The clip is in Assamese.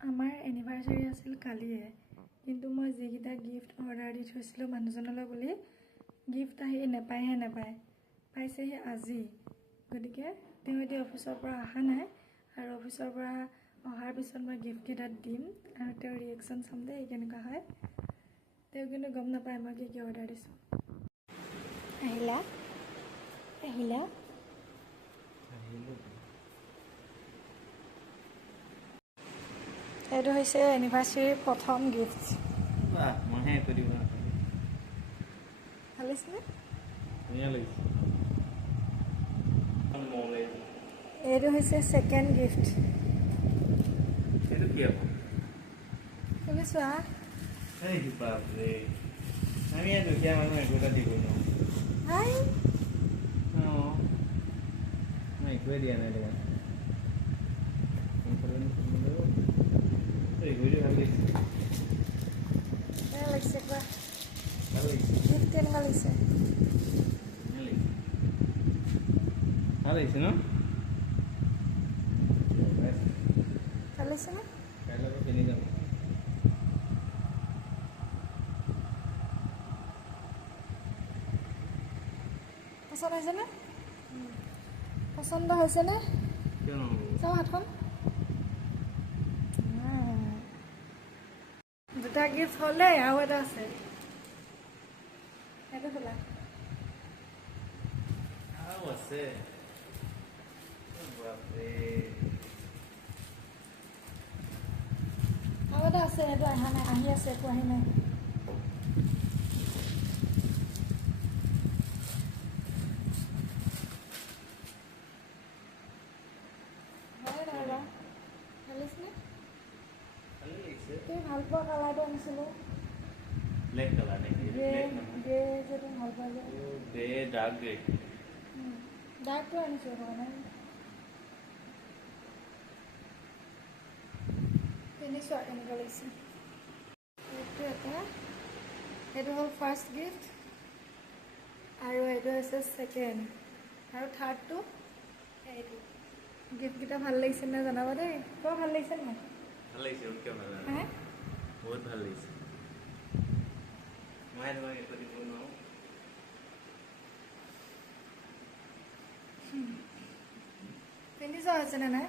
আমাৰ এনিভাৰ্চাৰী আছিল কালিয়ে, কিন্তু মই যিকেইটা গিফ্ট অৰ্ডাৰ দি থৈছিলোঁ মানুহজনলৈ বুলি গিফ্ট আহি নাপায় পাইছেহি আজি। গতিকে তেওঁ এতিয়া অফিচৰ পৰা অহা নাই আৰু অফিচৰ পৰা অহাৰ পিছত মই গিফ্টকেইটা দিম আৰু তেওঁৰ ৰিয়েকশ্যন চাম দেই কেনেকুৱা হয়। তেওঁ কিন্তু গম নাপায় মই কি অৰ্ডাৰ দিছোঁ। আহিলা আহিলা এইটো হৈছে এনিভাৰ্চাৰীৰ প্ৰথম গিফ্ট। ভাল লাগিছেনে? এইটো হৈছে ছেকেণ্ড গিফ্ট। খুলি চোৱা। আমি দুখীয়া মানুহ একো এটা দিব নোৱাৰোঁ। মই একোৱে দিয়া নাই তোমাক। কেনেকুৱা লাগিছে কোৱা? ভাল লাগিছে। গিফ্ট কেনেকুৱা লাগিছে? ভাল লাগিছে ন? ভাল লাগিছেনে? কাইলৈ আকৌ কিনি যাম। পচন্দ হৈছেনে? পচন্দ হৈছেনে? কিয় নহ'ব? চাওঁ হাতখন। দুটা গিফ্ট হ'লে আৰু এটা আছে। সেইটো খোলা। আৰু আছে। বাপৰে। আৰু এটা আছে, সেইটো অহা নাই, আহি আছে, একো আহি নাই। হয় নাই বা? ভাল লাগিছেনে? ভালে লাগিছে। তুমি ভাল পোৱা কালাৰটো আনিছিলোঁ। ব্লেক কালাৰ নেকি? গ্ৰে ব্লেক নহয়। গ্ৰে যে তুমি ভাল পোৱা যে। Grey, dark grey. ডাৰ্কটো আনিছোঁ সেইকাৰণে। পিন্ধি চোৱা কেনেকুৱা লাগিছে। এইটো এটা, এইটো হ'ল ফাৰ্ষ্ট গিফ্ট আৰু এইটো হৈছে ছেকেণ্ড আৰু থাৰ্ডটো এইটো। গিফ্টকেইটা ভাল লাগিছে নে জনাব দেই। বৰ ভাল লাগিছে নাই? ভাল লাগিছে, কিয় ভাল হে লাগে? বহুত ভাল লাগিছে। মই তোমাক একো দিব নোৱাৰোঁ। পিন্ধি চোৱা হৈছেনে নাই?